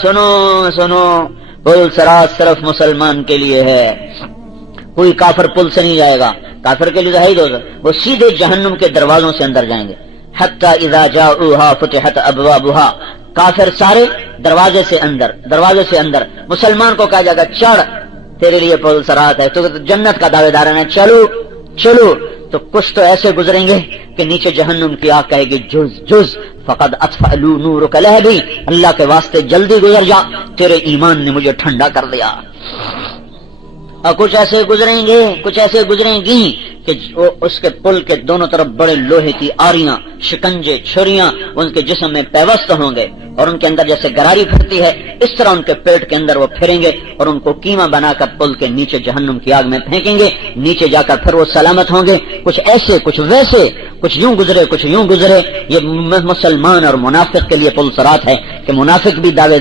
سنو سنو، پل صراط صرف مسلمان کے لیے ہے، کوئی کافر پل سے نہیں جائے گا، کافر کے لیے تو ہے ہی دوزخ، وہ سیدھے جہنم کے دروازوں سے اندر جائیں گے۔ حتی اذا جاؤہا فتحت ابوابہا، کافر سارے دروازے سے اندر، مسلمان کو کہا جائے گا چڑھ، تیرے لیے پل صراط ہے، تو جنت کا دعوے دار ہے، چلو چلو، تو کچھ تو ایسے گزریں گے کہ نیچے جہنم کی آگ کہے گی جز جز فقد اطفألوا نورک لہبی، اللہ کے واسطے جلدی گزر جا، تیرے ایمان نے مجھے ٹھنڈا کر دیا۔ اور کچھ ایسے گزریں گی کہ اس کے پل کے دونوں طرف بڑے لوہے کی آریاں، شکنجے، چھریاں ان کے جسم میں پیوست ہوں گے، اور ان کے اندر جیسے گراری پھرتی ہے اس طرح ان کے پیٹ کے اندر وہ پھریں گے، اور ان کو کیما بنا کر پل کے نیچے جہنم کی آگ میں پھینکیں گے، نیچے جا کر پھر وہ سلامت ہوں گے۔ کچھ ایسے، کچھ ویسے، کچھ یوں گزرے، کچھ یوں گزرے۔ یہ مسلمان اور منافق کے لیے پل صراط ہے کہ منافق بھی دعوے